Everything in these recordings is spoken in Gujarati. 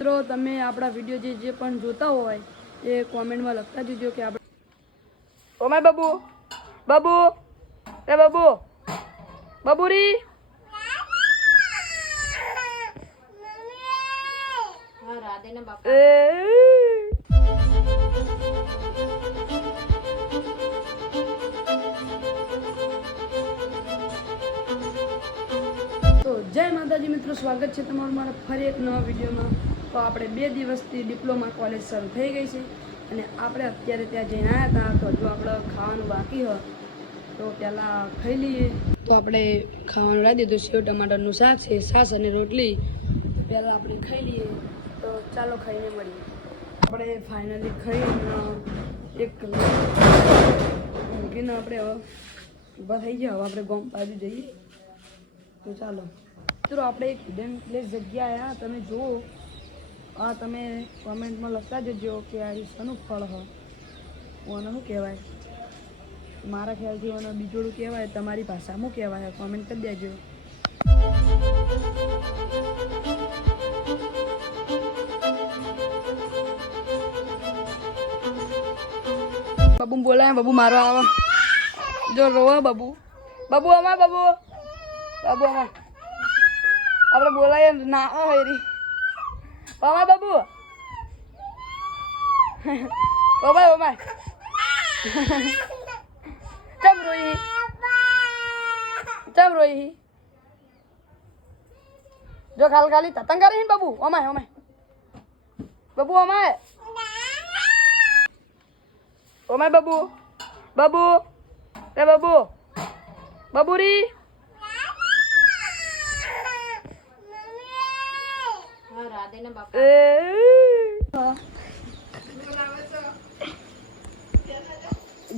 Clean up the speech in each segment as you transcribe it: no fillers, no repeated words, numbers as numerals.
મિત્રો તમે આપણા વિડીયો જે પણ જોતા હોય એ કોમેન્ટમાં લખતા જજો કે આપણે ઓમાય બાબુ બાબુ એ બાબુ બાબુરી તો જય માતાજી મિત્રો, સ્વાગત છે તમારું મારા ફરી એક નવા વિડીયોમાં। તો આપણે 2 દિવસથી ડિપ્લોમા કોલેજ શરૂ થઈ ગઈ છે અને આપણે અત્યારે ત્યાં જઈને આવ્યા હતા। તો હજુ આપણે ખાવાનું બાકી હોય તો પહેલાં ખાઈ લઈએ। તો આપણે ખાવાનું લાવી દીધું, સેવ ટમાટરનું શાક છે, છાશ અને રોટલી। તો પહેલાં આપણે ખાઈ લઈએ, તો ચાલો ખાઈને મળીએ। આપણે ફાઇનલી ખાઈને એક મૂકીને આપણે હવે ઊભા થઈ ગયા। હવે આપણે ગામ બાજુ જઈએ। તો ચાલો મિત્રો, આપણે એક હિડન પ્લેસ જગ્યા આવ્યા, તમે જુઓ। આ તમે કોમેન્ટમાં લખતા જજો કે આ શાનું ફળ હ, ઓને શું કહેવાય। મારા ખ્યાલથી ઓને બીજોડું કહેવાય, તમારી ભાષામાં કહેવાય, કોમેન્ટ કરી દેજો। બાબુ બોલાય, બાબુ મારો આવા જો રોવા બાબુ બાબુ અમાર બાબુ બાબુ અમાર આપણે બોલાય ના હેરી અમાર બાબુ બાબા અમાર ચમ રોઈ જો ખાલી તતંગ કરે બાબુ અમાય અમાય બાબુ અમાય ઓમાય બાબુ બાબુ એ બાબુ બાબુરી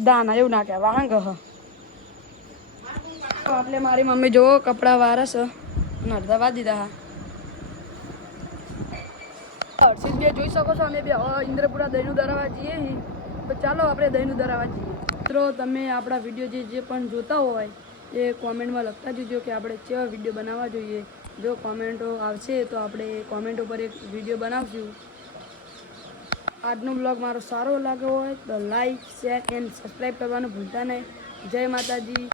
દાના એવું ના કહેવા હા ગહ આપણે મારી મમ્મી જોવો કપડા વારસ અને અડધા વા દીધા હા। હર્ષિત બે જોઈ શકો છો, અમે બે ઇન્દ્રપુરા દહીંનું દરાવા જઈએ છીએ। તો ચાલો આપણે દહીંનું દરાવા જઈએ। મિત્રો તમે આપણા વિડીયો જે પણ જોતા હોય એ કોમેન્ટમાં લખતા જજો કે આપણે કેવા વિડીયો બનાવવા જોઈએ। જો કોમેન્ટો આવશે તો આપણે કોમેન્ટ ઉપર એક વિડીયો બનાવશું। આજનો બ્લોગ મારો સારો લાગ્યો હોય તો લાઈક, શેર એન્ડ સબસ્ક્રાઈબ કરવાનું ભૂલતા નહીં। જય માતાજી।